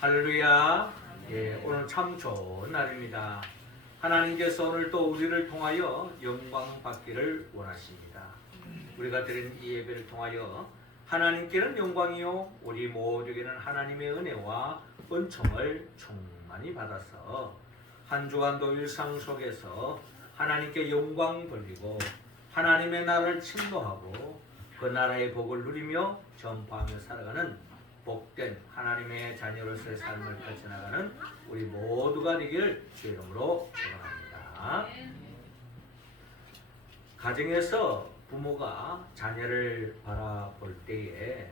할렐루야. 오늘 참 좋은 날입니다. 하나님께서 오늘 또 우리를 통하여 영광 받기를 원하십니다. 우리가 드린 이 예배를 통하여 하나님께는 영광이요 우리 모두에게는 하나님의 은혜와 은총을 충만히 받아서 한 주간도 일상 속에서 하나님께 영광 돌리고 하나님의 나라를 침노하고 그 나라의 복을 누리며 전파하며 살아가는 복된 하나님의 자녀로서의 삶을 펼쳐나가는 우리 모두가 되기를 주의 이름으로 축원합니다. 가정에서 부모가 자녀를 바라볼 때에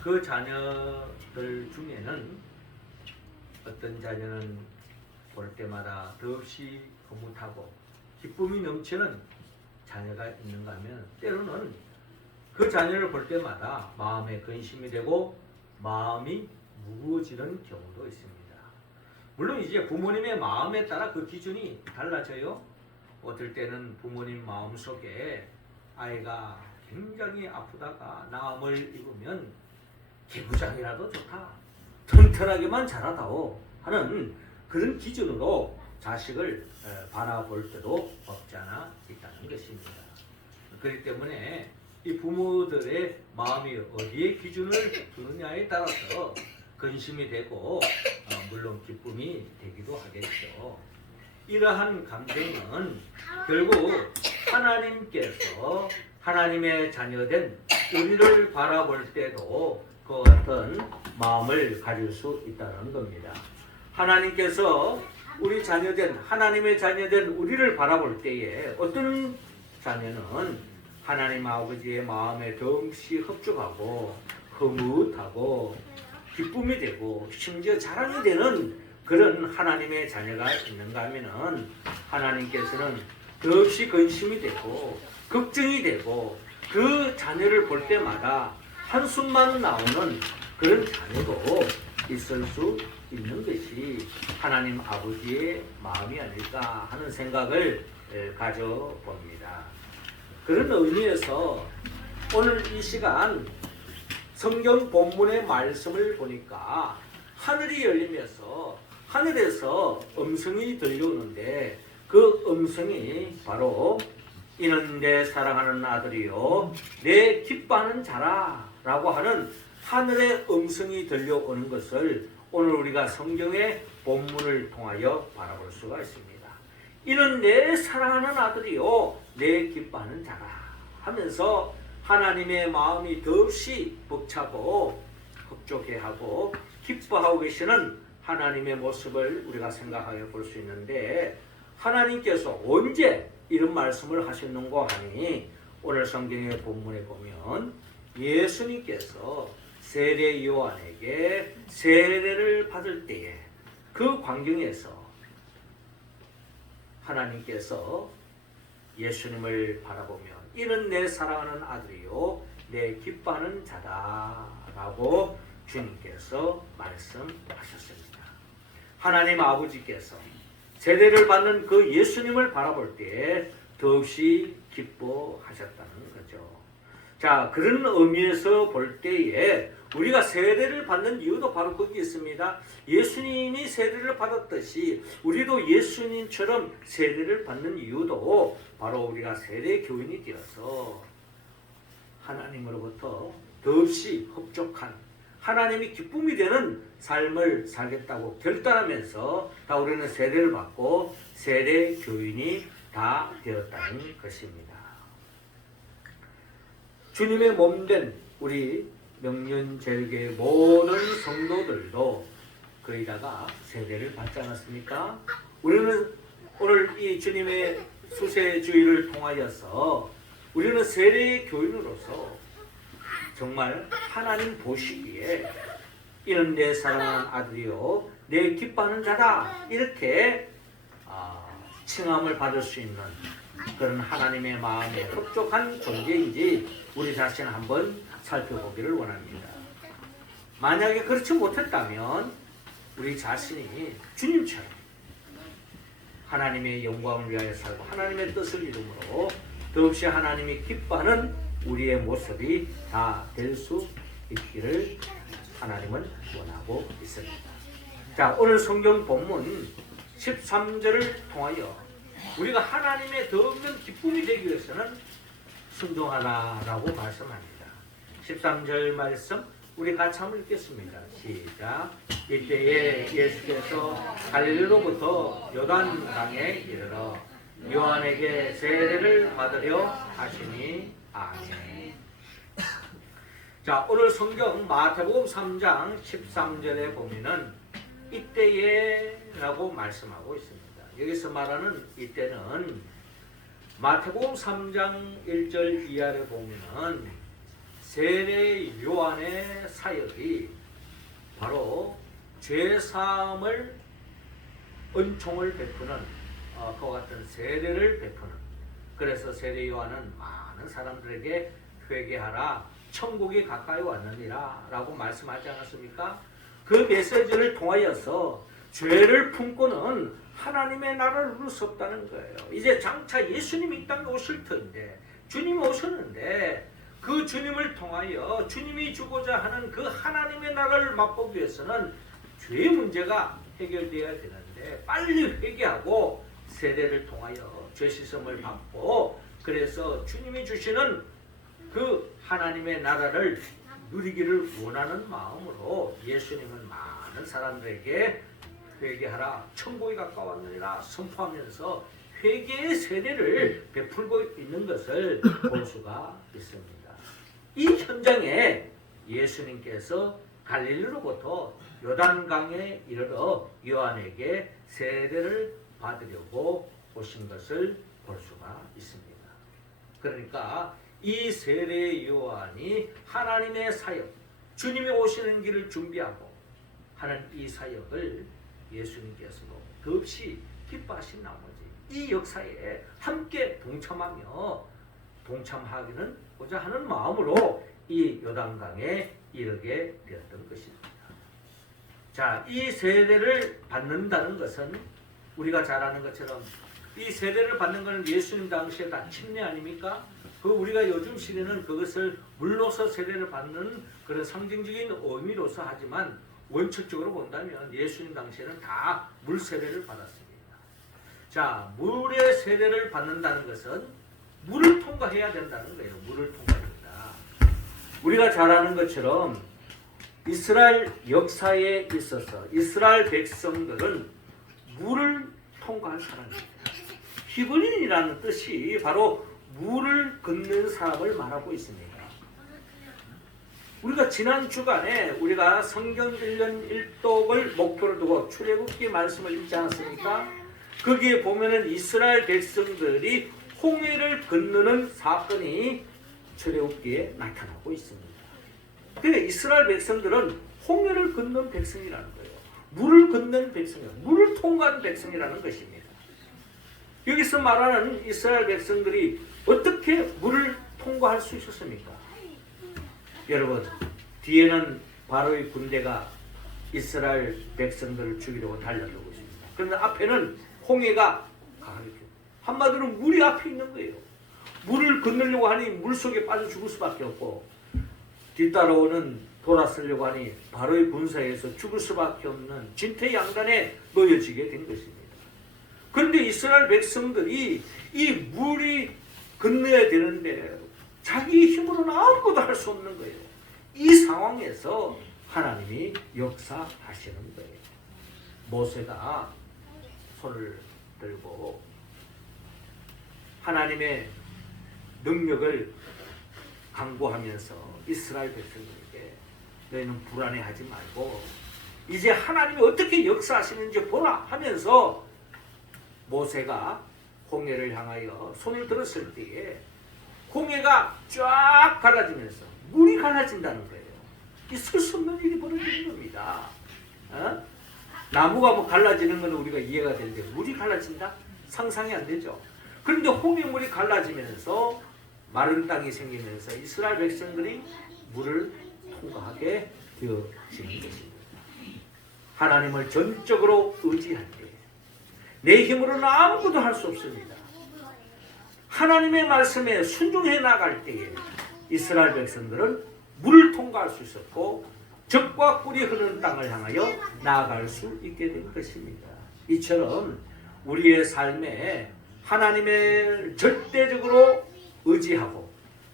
그 자녀들 중에는 어떤 자녀는 볼 때마다 더없이 흐뭇하고 기쁨이 넘치는 자녀가 있는가 하면 때로는 그 자녀를 볼 때마다 마음에 근심이 되고 마음이 무거워지는 경우도 있습니다. 물론 이제 부모님의 마음에 따라 그 기준이 달라져요. 어떨 때는 부모님 마음속에 아이가 굉장히 아프다가 나음을 입으면 개구장이라도 좋다, 튼튼하게만 자라다오 하는 그런 기준으로 자식을 바라볼 때도 없지 않아 있다는 것입니다. 그렇기 때문에 이 부모들의 마음이 어디에 기준을 두느냐에 따라서 근심이 되고 물론 기쁨이 되기도 하겠죠. 이러한 감정은 결국 하나님께서 하나님의 자녀된 우리를 바라볼 때도 그 같은 마음을 가질 수 있다는 겁니다. 하나님께서 우리 자녀된 하나님의 자녀된 우리를 바라볼 때에 어떤 자녀는 하나님 아버지의 마음에 더없이 흡족하고 흐뭇하고 기쁨이 되고 심지어 자랑이 되는 그런 하나님의 자녀가 있는가 하면은 하나님께서는 더없이 근심이 되고 걱정이 되고 그 자녀를 볼 때마다 한숨만 나오는 그런 자녀도 있을 수 있는 것이 하나님 아버지의 마음이 아닐까 하는 생각을 가져봅니다. 그런 의미에서 오늘 이 시간 성경 본문의 말씀을 보니까 하늘이 열리면서 하늘에서 음성이 들려오는데 그 음성이 바로 이는 내 사랑하는 아들이요 내 기뻐하는 자라 라고 하는 하늘의 음성이 들려오는 것을 오늘 우리가 성경의 본문을 통하여 바라볼 수가 있습니다. 이는 내 사랑하는 아들이요 내 기뻐하는 자라 하면서 하나님의 마음이 더없이 벅차고 흡족해하고 기뻐하고 계시는 하나님의 모습을 우리가 생각하여 볼 수 있는데 하나님께서 언제 이런 말씀을 하셨는고 하니 오늘 성경의 본문에 보면 예수님께서 세례 요한에게 세례를 받을 때에 그 광경에서 하나님께서 예수님을 바라보며 이는 내 사랑하는 아들이요 내 기뻐하는 자다 라고 주님께서 말씀하셨습니다. 하나님 아버지께서 세례를 받는 그 예수님을 바라볼 때에 더없이 기뻐하셨다는 거죠. 자, 그런 의미에서 볼 때에 우리가 세례를 받는 이유도 바로 거기 있습니다. 예수님이 세례를 받았듯이 우리도 예수님처럼 세례를 받는 이유도 바로 우리가 세례 교인이 되어서 하나님으로부터 더없이 흡족한 하나님이 기쁨이 되는 삶을 살겠다고 결단하면서 다 우리는 세례를 받고 세례 교인이 다 되었다는 것입니다. 주님의 몸된 우리 명륜제일교회 모든 성도들도 거기다가 세례를 받지 않았습니까? 우리는 오늘 이 주님의 수세주의를 통하여서 우리는 세례의 교인으로서 정말 하나님 보시기에 이는 내 사랑하는 아들이요 내 기뻐하는 자다 이렇게 칭함을 받을 수 있는 그런 하나님의 마음에 흡족한 존재인지 우리 자신을 한번 살펴보기를 원합니다. 만약에 그렇지 못했다면 우리 자신이 주님처럼 하나님의 영광을 위하여 살고 하나님의 뜻을 이루므로 더없이 하나님이 기뻐하는 우리의 모습이 다 될 수 있기를 하나님은 원하고 있습니다. 자, 오늘 성경 본문 13절을 통하여 우리가 하나님의 더 없는 기쁨이 되기 위해서는 순종하라라고 말씀합니다. 13절 말씀 우리 같이 한번 읽겠습니다. 시작. 이때에 예수께서 갈릴리로부터 요단강에 이르러 요한에게 세례를 받으려 하시니 아멘. 자, 오늘 성경 마태복음 3장 13절에 보면은 이때에 라고 말씀하고 있습니다. 여기서 말하는 이때는 마태복음 3장 1절 이하를 보면은 세례 요한의 사역이 바로 죄사함을 은총을 베푸는 그와 같은 세례를 베푸는, 그래서 세례 요한은 많은 사람들에게 회개하라 천국이 가까이 왔느니라 라고 말씀하지 않았습니까? 그 메시지를 통하여서 죄를 품고는 하나님의 나라를 누릴 수 없다는 거예요. 이제 장차 예수님이 이 땅에 오실 터인데, 주님이 오셨는데 그 주님을 통하여 주님이 주고자 하는 그 하나님의 나라를 맛보기 위해서는 죄의 문제가 해결되어야 되는데, 빨리 회개하고 세례를 통하여 죄 씻음을 받고, 그래서 주님이 주시는 그 하나님의 나라를 누리기를 원하는 마음으로 예수님은 많은 사람들에게 회개하라 천국이 가까웠느니라 선포하면서 회개의 세례를 베풀고 있는 것을 볼 수가 있습니다. 이 현장에 예수님께서 갈릴리로부터 요단강에 이르러 요한에게 세례를 받으려고 오신 것을 볼 수가 있습니다. 그러니까 이 세례 요한이 하나님의 사역, 주님이 오시는 길을 준비하고 하는 이 사역을 예수님께서도 더없이 기뻐하신 나머지 이 역사에 함께 동참하기는고자 하는 마음으로 이 요단강에 이르게 되었던 것입니다. 자, 이 세례를 받는다는 것은 우리가 잘 아는 것처럼 이 세례를 받는 것은 예수님 당시에 다 침례 아닙니까? 그 우리가 요즘 시대는 그것을 물로서 세례를 받는 그런 상징적인 의미로서 하지만 원칙적으로 본다면 예수님 당시에는 다 물 세례를 받았습니다. 자, 물의 세례를 받는다는 것은 물을 통과해야 된다는 거예요. 물을 통과한다. 우리가 잘 아는 것처럼 이스라엘 역사에 있어서 이스라엘 백성들은 물을 통과한 사람입니다. 히브리인이라는 뜻이 바로 물을 걷는 사람을 말하고 있습니다. 우리가 지난 주간에 우리가 성경 1년 1독을 목표로 두고 출애굽기 말씀을 읽지 않았습니까? 거기에 보면은 이스라엘 백성들이 홍해를 건너는 사건이 출애굽기에 나타나고 있습니다. 그러니까 이스라엘 백성들은 홍해를 건넌 백성이라는 거예요. 물을 건넌 백성이에요. 물을 통과한 백성이라는 것입니다. 여기서 말하는 이스라엘 백성들이 어떻게 물을 통과할 수 있었습니까? 여러분, 뒤에는 바로의 군대가 이스라엘 백성들을 죽이려고 달려들고 있습니다. 그런데 앞에는 홍해가 가리켜. 한마디로 물이 앞에 있는 거예요. 물을 건너려고 하니 물속에 빠져 죽을 수밖에 없고, 뒤따라오는 돌아서려고 하니 바로의 군사에서 죽을 수밖에 없는 진퇴양단에 놓여지게 된 것입니다. 그런데 이스라엘 백성들이 이 물이 건너야 되는데 자기 힘으로는 아무것도 할 수 없는 거예요. 이 상황에서 하나님이 역사하시는 거예요. 모세가 손을 들고 하나님의 능력을 강구하면서 이스라엘 백성들에게 너희는 불안해하지 말고 이제 하나님이 어떻게 역사하시는지 보라 하면서 모세가 홍해를 향하여 손을 들었을 때에 홍해가 쫙 갈라지면서 물이 갈라진다는 거예요. 있을 수 없는 일이 벌어지는 겁니다. 나무가 뭐 갈라지는 건 우리가 이해가 되는데 물이 갈라진다? 상상이 안 되죠. 그런데 홍해물이 갈라지면서 마른 땅이 생기면서 이스라엘 백성들이 물을 통과하게 되어지는 것입니다. 하나님을 전적으로 의지할 때 내 힘으로는 아무것도 할 수 없습니다. 하나님의 말씀에 순종해 나갈 때에 이스라엘 백성들은 물을 통과할 수 있었고 젖과 꿀이 흐르는 땅을 향하여 나아갈 수 있게 된 것입니다. 이처럼 우리의 삶에 하나님을 절대적으로 의지하고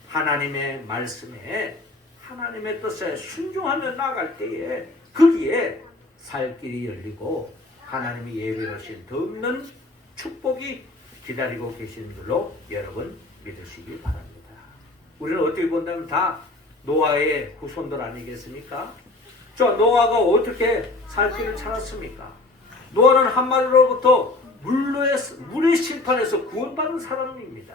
하나님의 말씀에 하나님의 뜻에 순종하며 나아갈 때에 거기에 살 길이 열리고 하나님이 예비하신 더 없는 축복이 기다리고 계시는 줄로 여러분 믿으시기 바랍니다. 우리는 어떻게 본다면 다 노아의 후손들 아니겠습니까? 저 노아가 어떻게 살 길을 찾았습니까? 노아는 한 마리로부터 물의 심판에서 구원받은 사람입니다.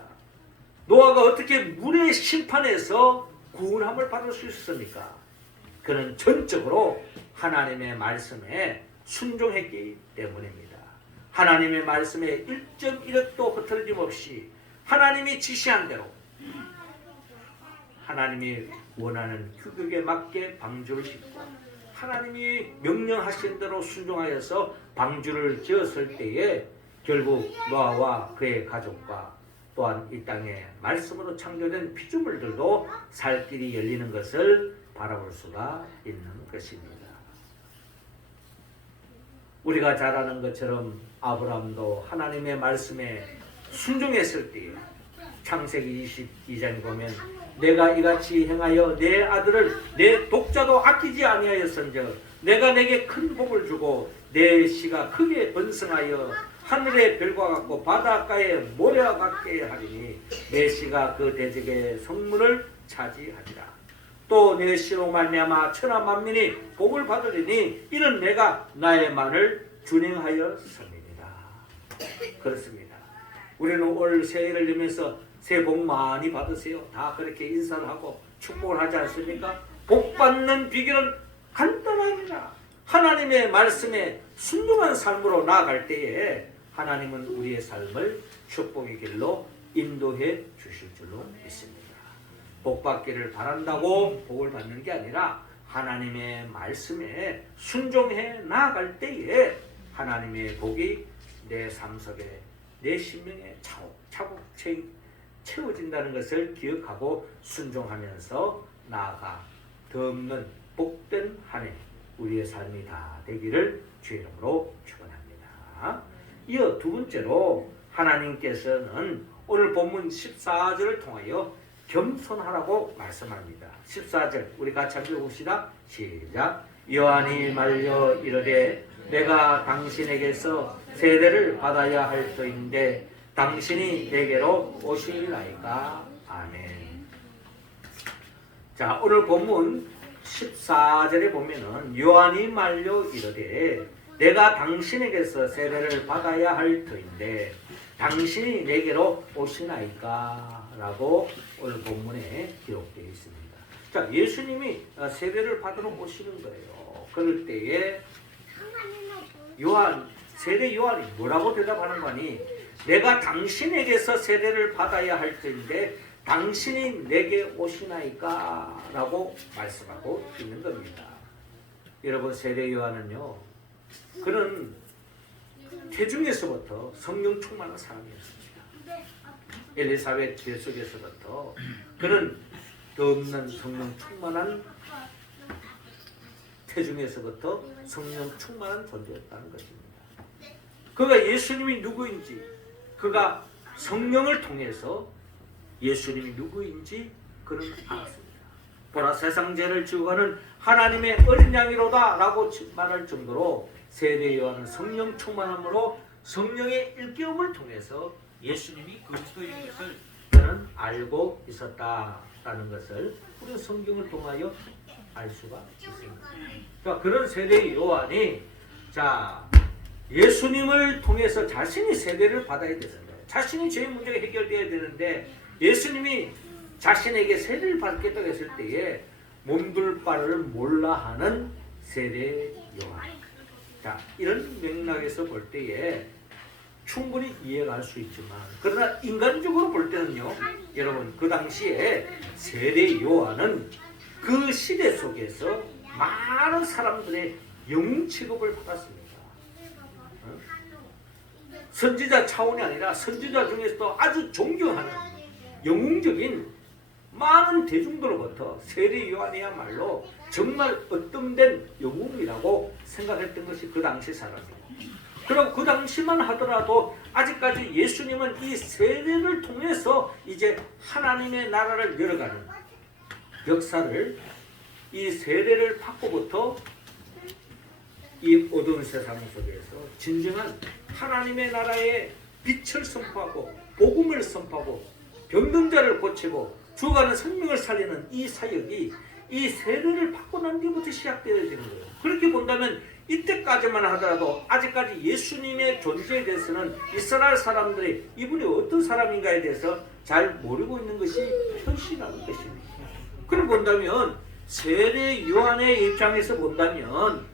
노아가 어떻게 물의 심판에서 구원함을 받을 수 있었습니까? 그는 전적으로 하나님의 말씀에 순종했기 때문입니다. 하나님의 말씀에 1.1획도 흐트러짐 없이 하나님이 지시한 대로 하나님이 원하는 규격에 맞게 방주를 짓고 하나님이 명령하신 대로 순종하여서 방주를 지었을 때에 결국 노아와 그의 가족과 또한 이 땅에 말씀으로 창조된 피조물들도 살 길이 열리는 것을 바라볼 수가 있는 것입니다. 우리가 잘 아는 것처럼 아브라함도 하나님의 말씀에 순종했을 때에 창세기 22장에 보면 내가 이같이 행하여 내 아들을 내 독자도 아끼지 아니하였은즉 내가 내게 큰 복을 주고 내 씨가 크게 번성하여 하늘의 별과 같고 바닷가의 모래와 같게 하리니 내 씨가 그 대적의 성문을 차지하리라. 또 내 씨로 말미암아 천하 만민이 복을 받으리니 이는 내가 나의 말을 준행하였음이니라. 그렇습니다. 우리는 올 새해를 열면서 새해 복 많이 받으세요. 다 그렇게 인사를 하고 축복을 하지 않습니까? 복 받는 비결은 간단합니다. 하나님의 말씀에 순종한 삶으로 나아갈 때에 하나님은 우리의 삶을 축복의 길로 인도해 주실 줄로 믿습니다. 복 받기를 바란다고 복을 받는 게 아니라 하나님의 말씀에 순종해 나아갈 때에 하나님의 복이 내 삶 속에 내 심령에 차곡차곡 채워진다는 것을 기억하고 순종하면서 나아가 더 없는 복된 한 해 우리의 삶이 다 되기를 주의 이름으로 축원합니다. 이어 두 번째로 하나님께서는 오늘 본문 14절을 통하여 겸손하라고 말씀합니다. 14절 우리 같이 한번 봅시다. 시작. 요한이 말려 이르되 내가 당신에게서 세례를 받아야 할 터인데 당신이 내게로 오시리라이까. 아멘. 자, 오늘 본문 14절에 보면은 요한이 말려 이르되 내가 당신에게서 세례를 받아야 할 터인데 당신이 내게로 오시나이까 라고 오늘 본문에 기록되어 있습니다. 자, 예수님이 세례를 받으러 오시는 거예요. 그럴 때에 세례 요한이 뭐라고 대답하는 거니? 내가 당신에게서 세례를 받아야 할 터인데 당신이 내게 오시나이까 라고 말씀하고 있는 겁니다. 여러분, 세례 요한은요, 그는 태중에서부터 성령 충만한 사람이었습니다. 엘리사벳 뱃속에서부터 그는 더 없는 성령 충만한 태중에서부터 성령 충만한 존재였다는 것입니다. 그가 예수님이 누구인지, 그가 성령을 통해서 예수님이 누구인지 그는 알았습니다. 보라, 세상 죄를 지고 가는 하나님의 어린 양이로다 라고 말할 정도로 세례 요한은 성령 충만함으로 성령의 일깨움을 통해서 예수님이 그리스도인 것을 그는 알고 있었다라는 것을 우리 성경을 통하여 알 수가 있습니다. 자, 그런 세례 요한이 예수님을 통해서 자신이 세례를 받아야 되는데, 자신이 죄의 문제가 해결되어야 되는데 예수님이 자신에게 세례를 받겠다고 했을 때에 몸둘 바를 몰라 하는 세례 요한. 자, 이런 맥락에서 볼 때에 충분히 이해가 할 수 있지만, 그러나 인간적으로 볼 때는요, 여러분, 그 당시에 세례 요한은 그 시대 속에서 많은 사람들의 영웅 취급을 받았습니다. 선지자 차원이 아니라 선지자 중에서도 아주 존경하는 영웅적인 많은 대중들로부터 세례 요한이야말로 정말 어뜸된 영웅이라고 생각했던 것이 그 당시 사람이에요. 그리고 그 당시만 하더라도 아직까지 예수님은 이 세례를 통해서 이제 하나님의 나라를 열어가는 역사를, 이 세례를 받고부터 이 어두운 세상 속에서 진정한 하나님의 나라의 빛을 선포하고 복음을 선포하고 병든 자를 고치고 죽어가는 생명을 살리는 이 사역이 이 세례를 받고 난 뒤부터 시작되어지는 거예요. 그렇게 본다면 이때까지만 하더라도 아직까지 예수님의 존재에 대해서는 이스라엘 사람들이 이분이 어떤 사람인가에 대해서 잘 모르고 있는 것이 현실이라는 것입니다. 그럼 본다면 세례 요한의 입장에서 본다면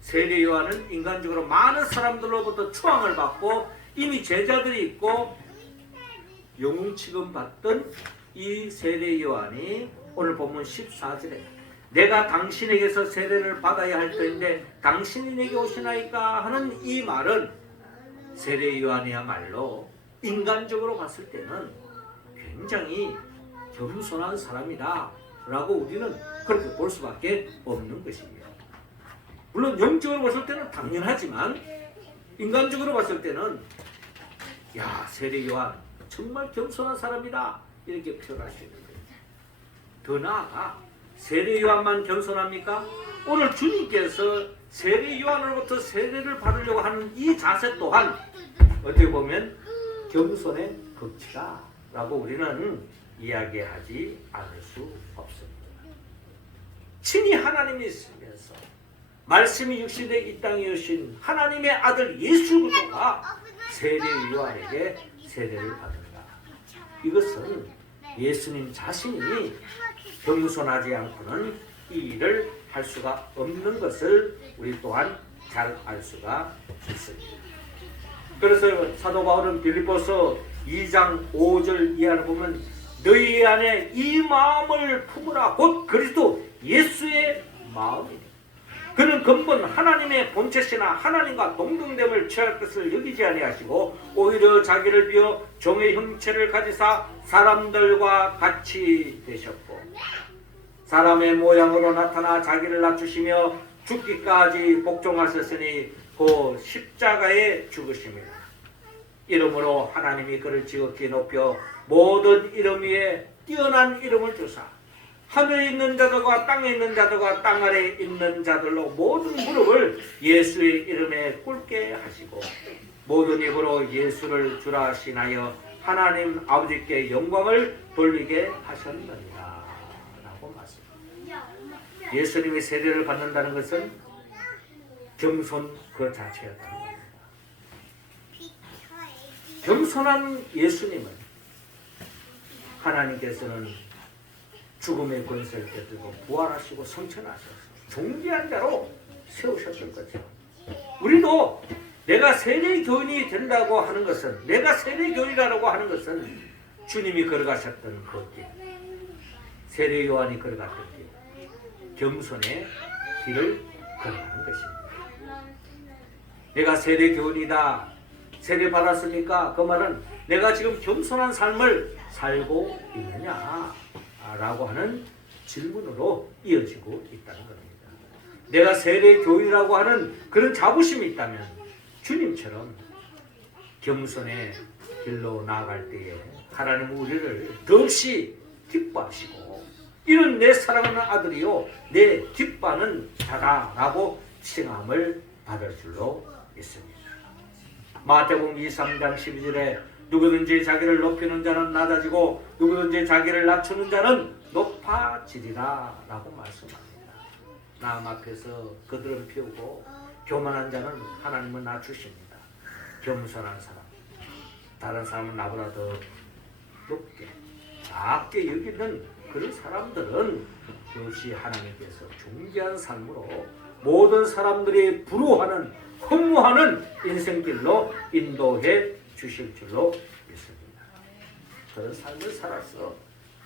세례 요한은 인간적으로 많은 사람들로부터 추앙을 받고 이미 제자들이 있고 영웅 취급받던 이 세례 요한이 오늘 본문 14절에 내가 당신에게서 세례를 받아야 할 터인데 당신이 내게 오시나이까 하는 이 말은 세례 요한이야말로 인간적으로 봤을 때는 굉장히 겸손한 사람이다 라고 우리는 그렇게 볼 수밖에 없는 것입니다. 물론 영적으로 봤을 때는 당연하지만 인간적으로 봤을 때는 야, 세례 요한 정말 겸손한 사람이다 이렇게 표현할 수 있는 거예요. 더 나아가 세례 요한만 겸손합니까? 오늘 주님께서 세례 요한으로부터 세례를 받으려고 하는 이 자세 또한 어떻게 보면 겸손의 극치다 라고 우리는 이야기하지 않을 수 없습니다. 친히 하나님이 있으면서 말씀이 육신에 이 땅에 오신 하나님의 아들 예수 그리스도가 세례 요한에게 세례를 받는다. 이것은 예수님 자신이 겸손하지 않고는 이 일을 할 수가 없는 것을 우리 또한 잘 알 수가 있습니다. 그래서 사도 바울은 빌립보서 2장 5절 이하를 보면 너희 안에 이 마음을 품으라 곧 그리스도 예수의 마음이니 그는 근본 하나님의 본체시나 하나님과 동등됨을 취할 것을 여기지 아니하시고 오히려 자기를 비워 종의 형체를 가지사 사람들과 같이 되셨고 사람의 모양으로 나타나 자기를 낮추시며 죽기까지 복종하셨으니 그 십자가에 죽으심이라. 이름으로 하나님이 그를 지극히 높여 모든 이름 위에 뛰어난 이름을 주사 하늘에 있는 자들과 땅에 있는 자들과 땅 아래에 있는 자들로 모든 무릎을 예수의 이름에 꿇게 하시고 모든 입으로 예수를 주라 하시나여 하나님 아버지께 영광을 돌리게 하셨느니라 라고 말씀합니다. 예수님이 세례를 받는다는 것은 겸손 그 자체였다는 겁니다. 겸손한 예수님은 하나님께서는 죽음의 권세를 깨뜨리고 부활하시고 성천하셔서 존귀한 자로 세우셨던 거죠. 우리도 내가 세례교인이 된다고 하는 것은 내가 세례교인이라고 하는 것은 주님이 걸어가셨던 그 길, 세례 요한이 걸어갔던 길, 겸손의 길을 걸어가는 것입니다. 내가 세례교인이다, 세례 받았으니까 그 말은 내가 지금 겸손한 삶을 살고 있느냐 라고 하는 질문으로 이어지고 있다는 겁니다. 내가 세례교인이라고 하는 그런 자부심이 있다면 주님처럼 겸손의 길로 나아갈 때에 하나님 우리를 더없이 기뻐하시고 이는 내 사랑하는 아들이요 내 기뻐하는 자다라고 칭함을 받을 줄로 있습니다. 마태복음 23장 12절에 누구든지 자기를 높이는 자는 낮아지고 누구든지 자기를 낮추는 자는 높아지리라 라고 말씀합니다. 남 앞에서 그들은 피우고 교만한 자는 하나님은 낮추십니다. 겸손한 사람, 다른 사람은 나보다 더 높게 작게 여기는 그런 사람들은 역시 하나님께서 존귀한 삶으로 모든 사람들이 부러워하는 허무하는 인생길로 인도해 주실 줄로 믿습니다. 그런 삶을 살아서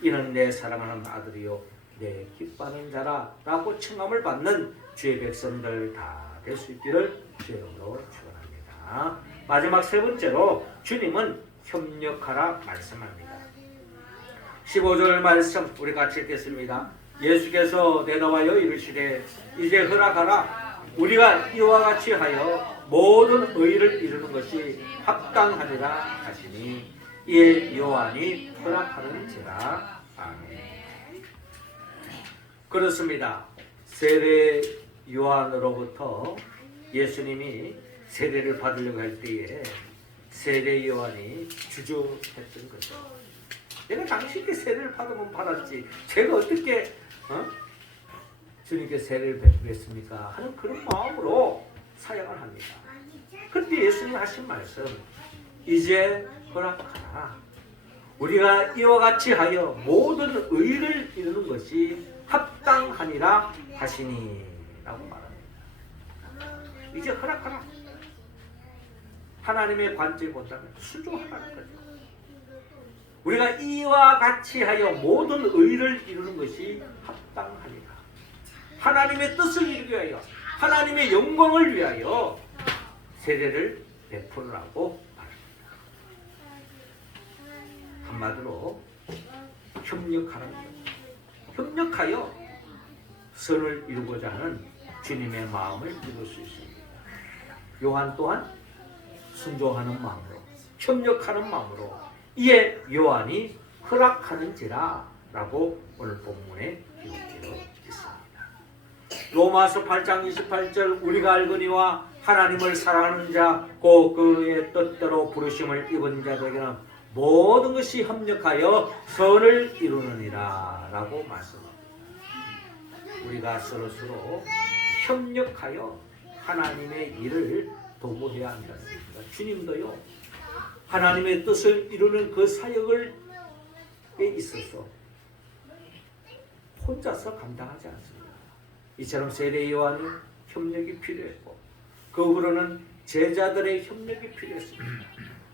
이는 내 사랑하는 아들이요 내 기뻐하는 자라 라고 칭함을 받는 주의 백성들 다 될 수 있기를 주의 이름으로 축원합니다. 마지막 세 번째로 주님은 협력하라 말씀합니다. 15절 말씀 우리 같이 읽겠습니다. 예수께서 대답하여 이르시되 이제 허락하라. 우리가 이와 같이 하여 모든 의를 이루는 것이 합당하니라 하시니 이에 요한이 허락하는지라. 아멘. 그렇습니다. 세례 요한으로부터 예수님이 세례를 받으려고 할 때에 세례 요한이 주저했던 거죠. 내가 당신께 세례를 받으면 받았지, 제가 어떻게 주님께 세례를 베푸겠습니까? 하는 그런 마음으로 사역을 합니다. 그때 예수님 하신 말씀, 이제 허락하라. 우리가 이와 같이 하여 모든 의를 이루는 것이 합당하니라 하시니 라고 말합니다. 이제 허락하라. 하나님의 관점에 본다면 순종하라는 거죠. 우리가 이와 같이 하여 모든 의를 이루는 것이 합당하니라. 하나님의 뜻을 이루기 위하여, 하나님의 영광을 위하여 세례를 베푸라고 말합니다. 한마디로 협력하라는 거죠. 협력하여 선을 이루고자 하는 주님의 마음을 이룰 수 있습니다. 요한 또한 순종하는 마음으로, 협력하는 마음으로 이에 요한이 허락하는지라 라고 오늘 본문에 기록되어 있습니다. 로마서 8장 28절 우리가 알거니와 하나님을 사랑하는 자 곧 그의 뜻대로 부르심을 입은 자들에게는 모든 것이 협력하여 선을 이루느니라 라고 말씀합니다. 우리가 서로서로 협력하여 하나님의 일을 도모해야 한다는 것입니다. 주님도요, 하나님의 뜻을 이루는 그 사역에 있어서 혼자서 감당하지 않습니다. 이처럼 세례 요한은 협력이 필요했고 그 후로는 제자들의 협력이 필요했습니다.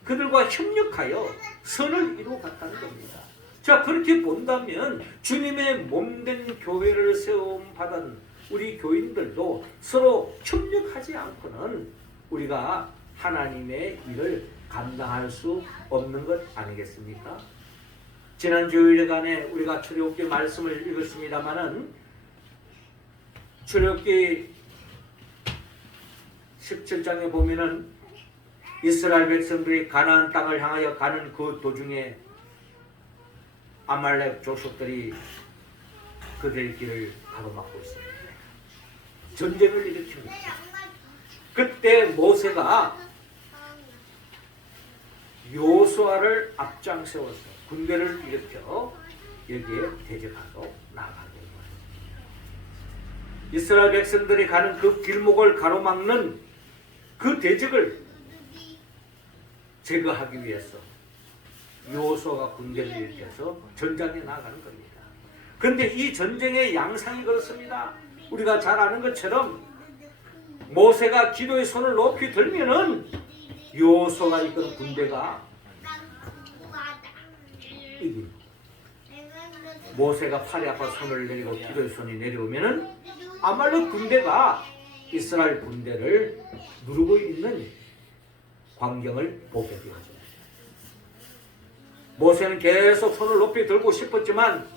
그들과 협력하여 선을 이루어갔다는 겁니다. 자, 그렇게 본다면 주님의 몸된 교회를 세움받은 우리 교인들도 서로 협력하지 않고는 우리가 하나님의 일을 감당할 수 없는 것 아니겠습니까? 지난 주일간에 우리가 출애굽기 말씀을 읽었습니다마는 출애굽기 17장에 보면은 이스라엘 백성들이 가나안 땅을 향하여 가는 그 도중에 아말렉 족속들이 그들의 길을 가로막고 있습니다. 전쟁을 일으킵니다. 그때 모세가 요수아를 앞장세워서 군대를 일으켜 여기에 대적하러 나가게 되었습니다. 이스라엘 백성들이 가는 그 길목을 가로막는 그 대적을 제거하기 위해서 요수아가 군대를 일으켜서 전장에 나가는 겁니다. 그런데 이 전쟁의 양상이 그렇습니다. 우리가 잘 아는 것처럼 모세가 기도의 손을 높이 들면은 요수아가 이끄는 군대가 이깁니다. 모세가 팔이 아파 손을 내리고 기도의 손이 내려오면은 아말렉 군대가 이스라엘 군대를 누르고 있는 광경을 보게 되어집니다. 모세는 계속 손을 높이 들고 싶었지만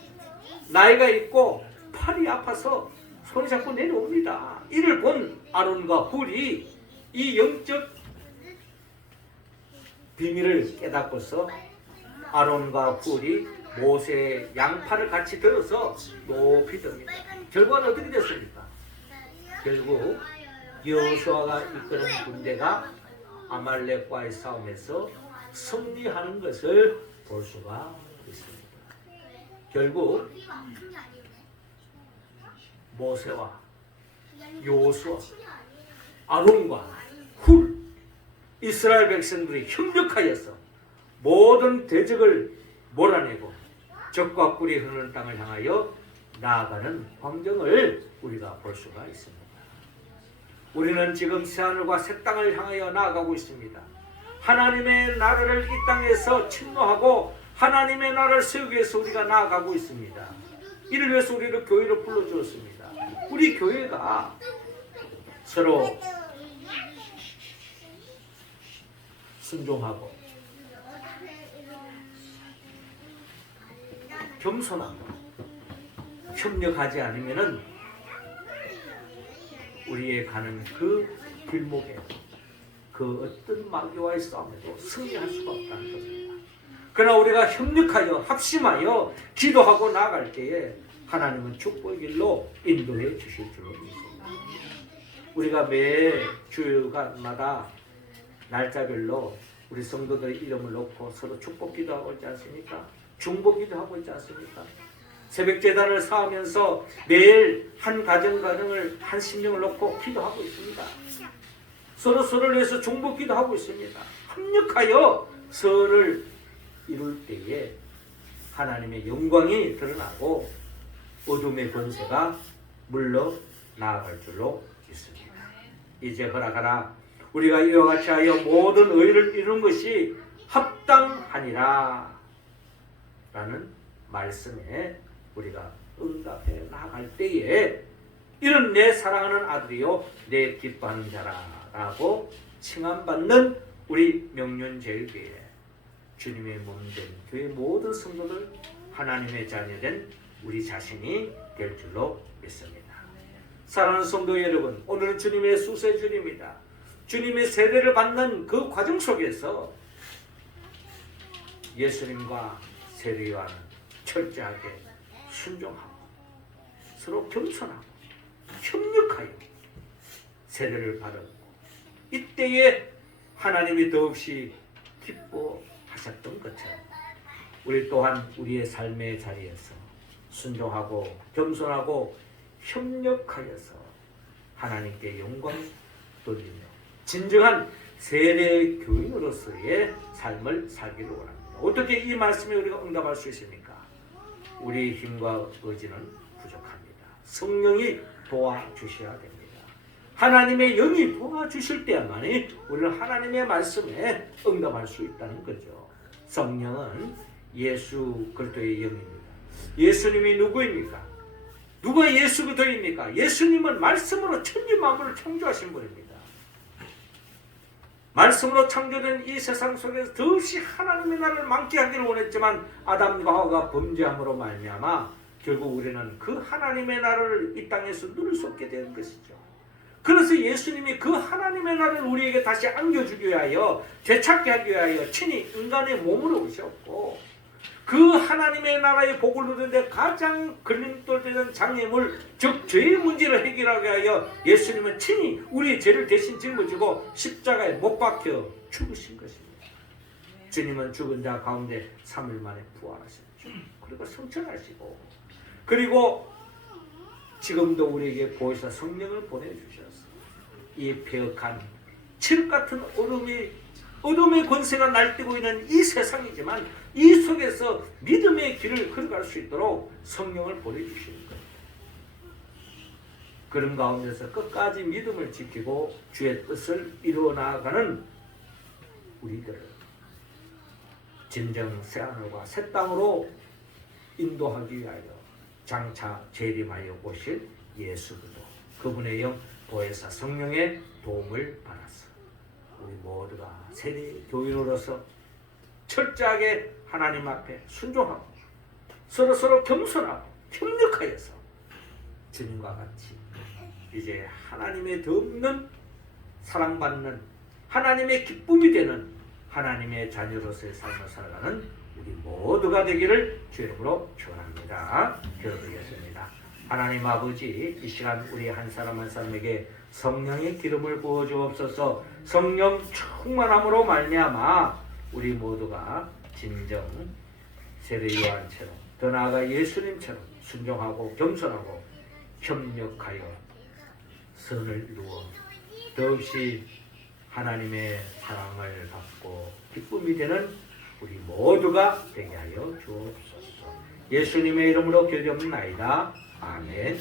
나이가 있고 팔이 아파서 손이 자꾸 내려옵니다. 이를 본 아론과 훌이 이 영적 비밀을 깨닫고서 아론과 훌이 모세의 양팔을 같이 들어서 높이 듭니다. 결과는 어떻게 됐습니까? 결국 여호수아가 이끄는 군대가 아말렉과의 싸움에서 승리하는 것을 볼 수가 있습니다. 결국 모세와 여호수아, 아론과 훌, 이스라엘 백성들이 협력하여서 모든 대적을 몰아내고 적과 꿀이 흐르는 땅을 향하여 나아가는 광경을 우리가 볼 수가 있습니다. 우리는 지금 새하늘과 새 땅을 향하여 나아가고 있습니다. 하나님의 나라를 이 땅에서 침노하고 하나님의 나라를 세우기 위해서 우리가 나아가고 있습니다. 이를 위해서 우리를 교회로 불러주었습니다. 우리 교회가 서로 순종하고 겸손하고 협력하지 않으면은 우리의 가는 그 길목에 그 어떤 마귀와의 싸움에도 승리할 수가 없다는 것입니다. 그러나 우리가 협력하여 합심하여 기도하고 나아갈 때에 하나님은 축복의 길로 인도해 주실 줄로 믿습니다. 우리가 매 주일마다 날짜별로 우리 성도들의 이름을 놓고 서로 축복 기도하고 있지 않습니까? 중보 기도하고 있지 않습니까? 새벽 제단을 사하면서 매일 한 가정을 한 심령을 놓고 기도하고 있습니다. 서로를 위해서 중보 기도하고 있습니다. 합력하여 서를 이룰 때에 하나님의 영광이 드러나고 어둠의 권세가 물러 나아갈 줄로 믿습니다. 이제 허락하라. 우리가 이와 같이 하여 모든 의를 이루는 것이 합당하니라 라는 말씀에 우리가 응답해 나아갈 때에 이런 내 사랑하는 아들이요 내 기뻐하는 자라 라고 칭함받는 우리 명륜제일교회 주님의 몸된 교회 모든 성도들 하나님의 자녀된 우리 자신이 될 줄로 믿습니다. 사랑하는 성도 여러분, 오늘은 주님의 수세주일입니다. 주님의 세례를 받는 그 과정 속에서 예수님과 세례요한은 철저하게 순종하고 서로 겸손하고 협력하여 세례를 받았고 이때에 하나님이 더욱이 기뻐하셨던 것처럼 우리 또한 우리의 삶의 자리에서 순종하고 겸손하고 협력하여서 하나님께 영광 돌리며 진정한 세례 교인으로서의 삶을 살기를 원합니다. 어떻게 이 말씀에 우리가 응답할 수 있습니까? 우리의 힘과 의지는 부족합니다. 성령이 도와주셔야 됩니다. 하나님의 영이 도와주실 때야만이 우리는 하나님의 말씀에 응답할 수 있다는 거죠. 성령은 예수 그리스도의 영입니다. 예수님이 누구입니까? 누가 예수 그리스도입니까? 예수님은 말씀으로 천지 만물을 창조하신 분입니다. 말씀으로 창조된 이 세상 속에서 더없이 하나님의 나라를 만끽하기를 원했지만 아담과 하와가 범죄함으로 말미암아 결국 우리는 그 하나님의 나라를 이 땅에서 누릴 수 없게 된 것이죠. 그래서 예수님이 그 하나님의 나라를 우리에게 다시 안겨주기 위하여 되찾게 하기 위하여 친히 인간의 몸으로 오셨고 그 하나님의 나라의 복을 누리는데 가장 걸림돌되는 장애물 즉 죄의 문제를 해결하기 위하여 예수님은 친히 우리의 죄를 대신 짊어지고 십자가에 못 박혀 죽으신 것입니다. 주님은 죽은 자 가운데 3일 만에 부활하셨죠. 그리고 성천하시고 그리고 지금도 우리에게 보혜사 성령을 보내주셨어요. 이 폐역한 칠흑 같은 어둠의 권세가 날뛰고 있는 이 세상이지만 이 속에서 믿음의 길을 걸어갈 수 있도록 성령을 보내주시는 거예요. 그런 가운데서 끝까지 믿음을 지키고 주의 뜻을 이루어 나아가는 우리들을 진정 새하늘과 새 땅으로 인도하기 위하여 장차 재림하여 오실 예수 그리스도 그분의 영 보혜사 성령의 도움을 받았어. 우리 모두가 세례 교인으로서 철저하게 하나님 앞에 순종하고 서로 겸손하고 협력하여서 주님과 같이 이제 하나님의 덮는 사랑받는 하나님의 기쁨이 되는 하나님의 자녀로서의 삶을 살아가는 우리 모두가 되기를 주 이름으로 축원합니다. 기도드리겠습니다. 하나님 아버지, 이 시간 우리 한 사람 한 사람에게 성령의 기름을 부어 주옵소서. 성령 충만함으로 말미암아 우리 모두가 진정 세례 요한처럼 더 나아가 예수님처럼 순종하고 겸손하고 협력하여 선을 이루어 더없이 하나님의 사랑을 받고 기쁨이 되는 우리 모두가 되게 하여 주옵소서. 예수님의 이름으로 기도합나이다. 아멘.